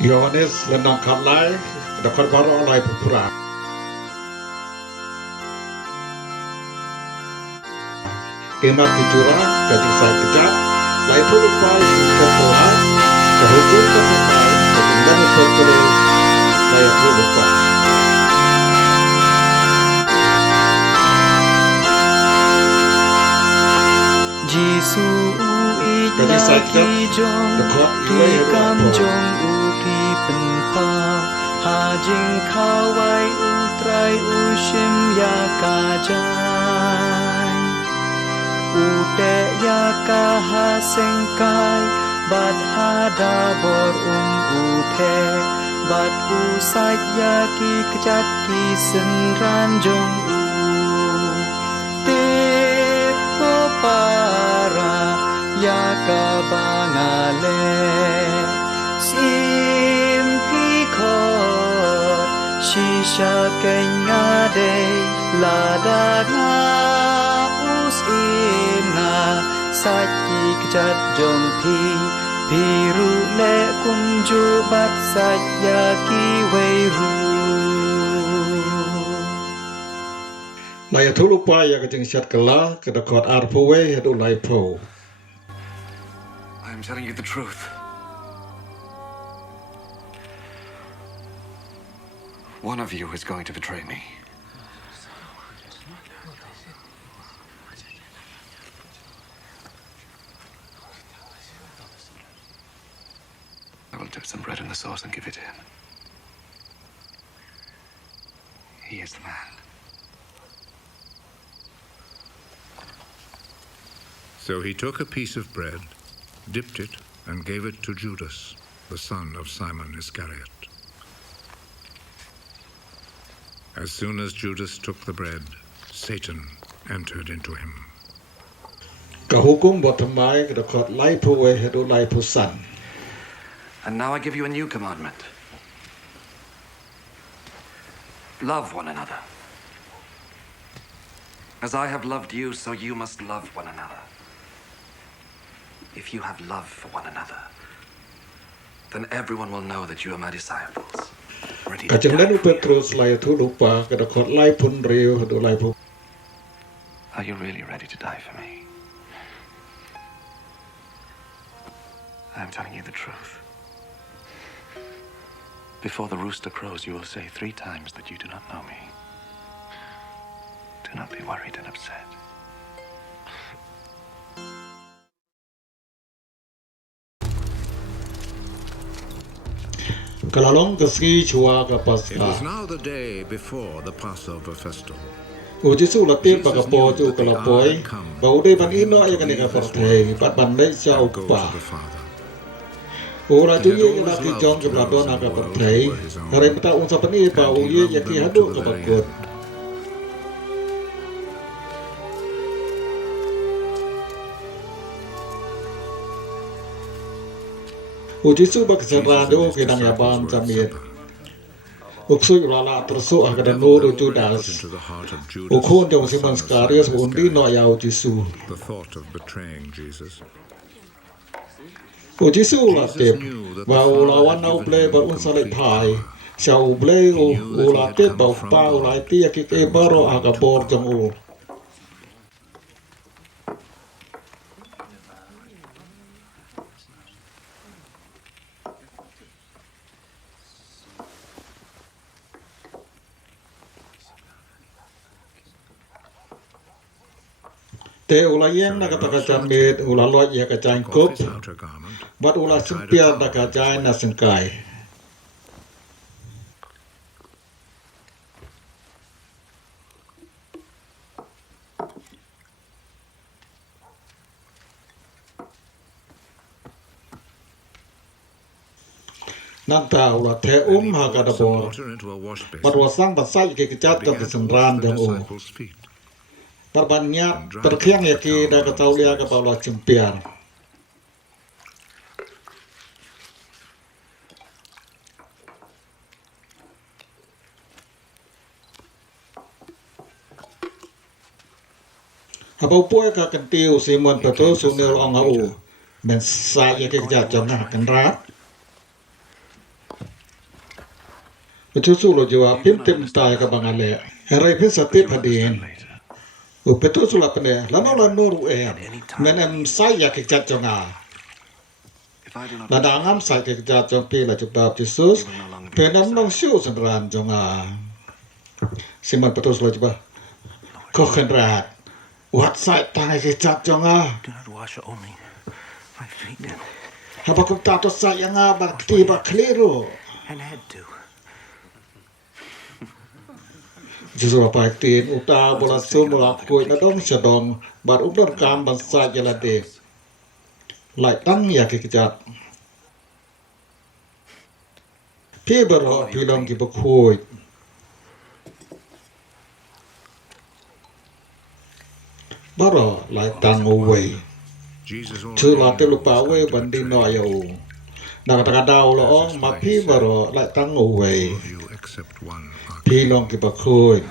Yohanes lenong kalai dapat baru oleh pura. Kemat dicurah gaji saya kejap, lai tu lupa ke Tuhan, kehukum ke sampai, ketinggalan berterus, lai tu lupa. Giêsu gaji saya kejap, dekat ilai kam jong u ki pen pao, ha jing kawai u trai u shim ya ka jai. U te ya ka ha seng kai, bat ha da bor u te, bat u sait ya ki kejat ki sen ran jong u. Te po para ya ka bangale, sim pi kot, shisha kenya de la da na us imna saki kejat jong piru le kunju bat saya ki weiru. Lai tu lupa ya kejeng syat kelah kedekot arpowe hadu lai po. I'm telling you the truth. One of you is going to betray me. I will dip some bread in the sauce and give it to him. He is the man. So he took a piece of bread, dipped it, and gave it to Judas, the son of Simon Iscariot. As soon as Judas took the bread, Satan entered into him. Kehukum buat temai kedekot lai powe hadu lai pusan. And now I give you a new commandment. Love one another. As I have loved you, so you must love one another. If you have love for one another, then everyone will know that you are my disciples. Ready to Kajeng die dan for you. Petrus lai tu lupa kedekot lai pun riu hadu lai pu. Are you really ready to die for me? I'm telling you the truth. Before the rooster crows, you will say 3 times that you do not know me. Do not be worried and upset. Kalalong keski chua ke It Paskah. was now the day before the Passover festival. Uji su latih pagapo tu kalapoi, bau de ban ino ya kene ka pertei, bat ban dei And chau go pa. to the Father. Ora tu ye na ki jong ke bladon ka pertei, hare peta un sapani pa u ye ya ki hadu ka bakut. Uji su bak serado ke dang ya ban jamit. Uksui rala tersu agada nuru Judas. Into the heart of Judas, Ukun jong Simon Skarius undi no ya uji su. the thought of betraying Jesus. Uji su latih, bau lawan au ble bar un salai thai. Sau ble u latih bau pa u latih ya ki ke baro aga bor jong u. Te ula yen na kata kacamit ula loy ya kacang Off kup, his outer garment, bat ula sempia na kacang na sengkai. Nanta ula te and he ha poured kada some bor, water into a wash bat basin, ula sang bat sai ke kecat jong began to kesenran wash the jong u. disciples' feet. Bat banyak terkiang ya ki da katau lia ka ula sempia. Apa upaya ka kentiu Simon Petrus sunil ong au. Men sa ye ke ja jong na kan rat. Betul lo jawab pintem tay ka bangale. Herai pesati padin. Betul sulah pene. Lano ru'e. Menem saya kejat jonga. Ladangam saya kejat jong pi la jubab Jesus. Penam nong siu senderan jonga. Siman betul sulah jubah. Kau kenrat. Wat saya tangai kejat jonga. Do not wash only my feet Apa kau tato saya ngabak tiba keliru. and head too. Justru apa tin uta bola sumula koi na dong sedong bar udar kam bangsa jalade. Lai tang ya kejat. Pi baro pilong ki bakoi. Baro lai tang away. Jesus Chưa là already tiêu knew lục what bảo was quê going to vấn đi transpire. nói dầu nàng ta đau là ông mà phi vào rồi lại tăng ngủ về All of you except one are phi lòng cái bậc khôi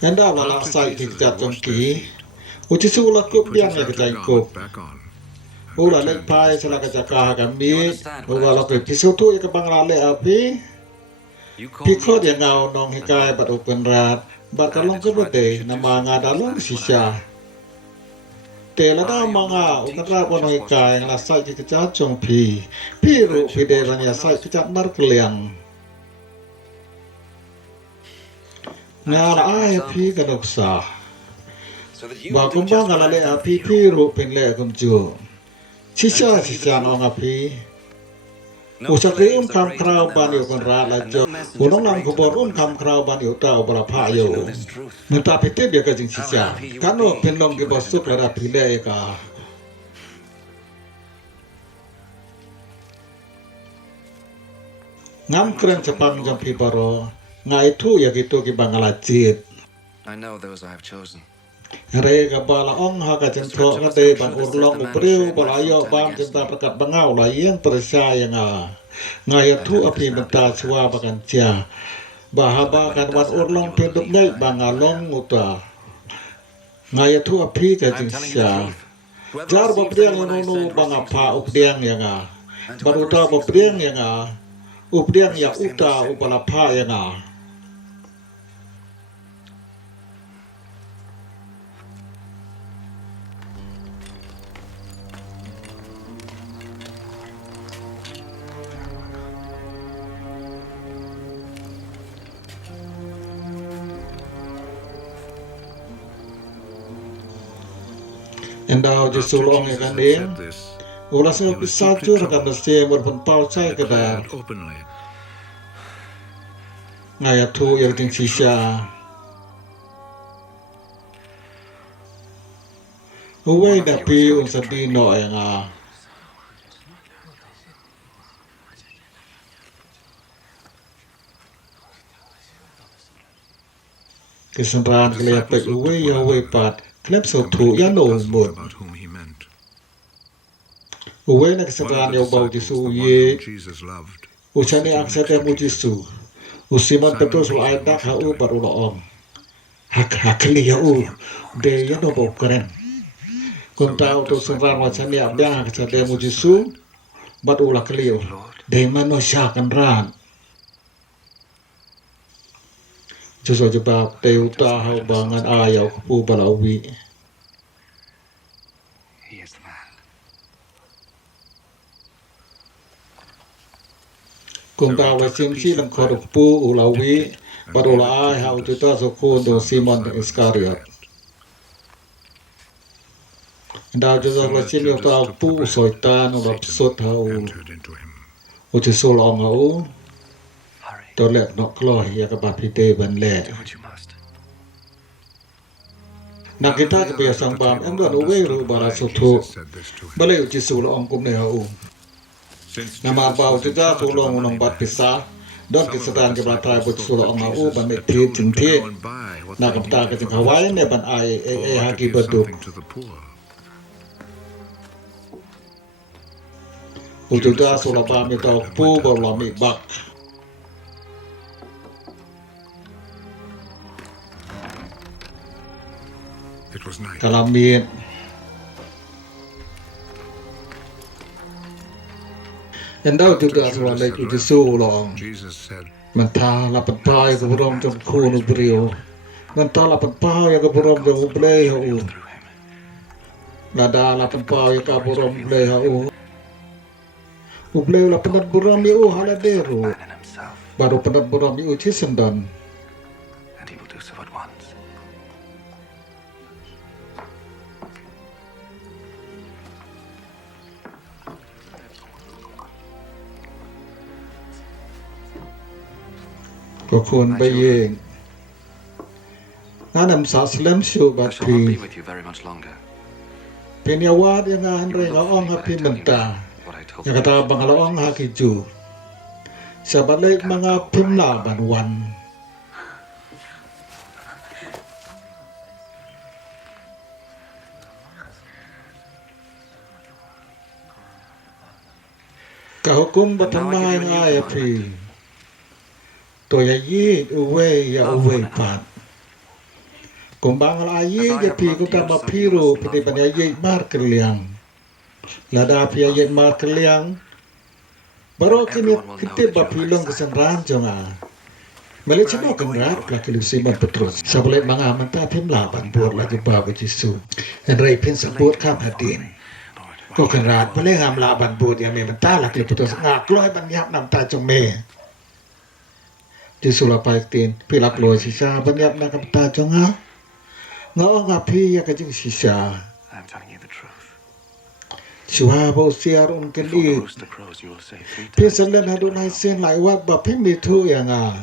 nhân đạo là After sai thì Jesus chặt had trong washed ký their feet, u chỉ su là he cướp put điang his này cái outer trái cục garment back on and u là lên returned to pai his sẽ là cái place. trái cà cái mi u là cái phi số tuổi cái băng là lệ ở phi You call phi me khơi a địa teacher, ngào nong hay cài bắt open ra bắt cái lông cái bớt đề nằm mà ngà đã lông xì xaแต่ละดามังอ่ะอุกราบนอยกายละใส่กิจจัดจงพี่รู้พี่เดรัญญาใส่กิจจัดมารกเลียงงาละไอพี่กระดกษา so that you บอก will กุ do มบ้าง just กัน what ละ I've เลย done for พี่ you. รู้เป็นเล่กุมจูชิชาองอ่ะพี่ No อุชักรี slaves คำ afraid คราว of บาน their อยู่กัน master, ราละ and จ no อุน้อง messengers นำข afraid บ to วน know คำคราวบานอยู่เต่าบราพา Now that อยู่ you know this truth, เมื่อตาพิเตเบียก็จึงชิชาการโนเป็นลงกิบสุกระดับพี่เล่กางามเครื่องจะปังจงพี่บารอไงทู่อยากกิตัวกิบังอาลาจีด I know those I have chosen. เรกับบาลองหากจันทร์กันเดบังอุรลองอุปริวบาลายอบามจันตาประกาศบังเอาลายยังประชายังไงทู่อภิบันตาชวาบักันเจ้าบาฮาบากันวันอุรลองเพียงดุกไงบางอาลองอุตาไงทู่อภิกันจึง I'm telling เสีย you the truth. Whoever จาร์บ receives เปรียง anyone นู I นู send บางอา receives ภา me. อุปเดียงยังบารุตาบเปรียงยังอุปเดียงอยากอุตาอุปลาภายัง Endau After Jesu long Jesus ikan had dia, said this, ulas he nga was pisaju deeply rakan troubled nasi berpenpau and saya kedar declared openly, ngaya tu yang ting sisa. Uway dapi unsa dino yang kesenraan keliapek uway ya uway pat klep so tu ya no puzzled mut. about whom he meant. Uway na One of kesenraan the ya bau disciples, Jesu the one ye whom Jesus loved, was usani sitting aksa next te to mu Jesus. Jesu. Usiman Simon petus Peter lo aidak ha motioned u to him. baru lo om. Hak ya u de ya no bau keren. Kun tau tu senraan wacani abdang aksa te mu Jesu. Bat ulah keliu. Dei manusia kan ran. Jesu jebab teu tahu bangan ayau ku balawi. He is the man. Kun tahu wasim si lam koruk pu ulawi. Bat ulah ay hau tu ta sokun do Simon Iskariot. Dah Jesu As soon as wasim yo Judas tahu took pu the bread, soitan ulah Satan sot hau. entered into him. Uci sulong hau. Hurry. Tolek nok kloh ya kebat pite ban le. Do what you must. Nak kita kebiasaan bam em don uwe ru bara sotu. Jesus said this to him. Balai uci sulong kum ne hau. Since Nama Jesus bau was in kita charge of the tulong unong money bat man, pisah. Don some of the kesetan ke belakang disciples but thought sulong that ngau Jesus ban had ti told them tin to ti. go and buy what Nak they kapta needed ke for jeng the Hawaii ne festival, ban ai or to haki give beduk. something to the poor. Ujuda sulong bam ni tau pu berlami bak. It was night. Kalamit. Enda juga aswalek uji sulong. Jesus said, Mentah lapan pai ke buram jam kunu beriu. Mentah lapan pai ke buram jam ublei hau. through him. Nada lapan pai ke buram ublei hau. Ublei lapan buram iu haladeru. Man in himself, Baru penat buram iu cisendan. and he will do so at once. Kokun bayeng. Nganam sa slam syu I bat shall not be pi. with you very much longer. Penyawat yang ngahan re ngaong hapi mentah. What I told Yang you. kata bangalaong hakiju. Sabalik mga pimla banwan. Kahukum batamay nga ayapi. Toyayi uwe ya uwe pat. Kung bangal ayi ya pi kung tama piro pati banyayi mar keliang. Lada pi ayi mar keliang. Baru kini kita bapilong kesenran jonga. Malik cuma kenrat laki lu Simon Petrus. Sabalik mga manta pim laban buat lagi babu Jisu. Henry pin sebut kam hadin. Kau kenrat boleh ngam laban buat yang me manta laki Petrus ngak loy banyap nam ta jong me. Jisu lapai tin pilak loy sisa banyap nam ta jong ha. Ngau ngapi ya kajing sisa. I'm telling you the truth. Chua bo siar un Before the keli. rooster crows, you will say 3 times. Pia salen hadun hai sen lai wat ba pim ni thu yang a.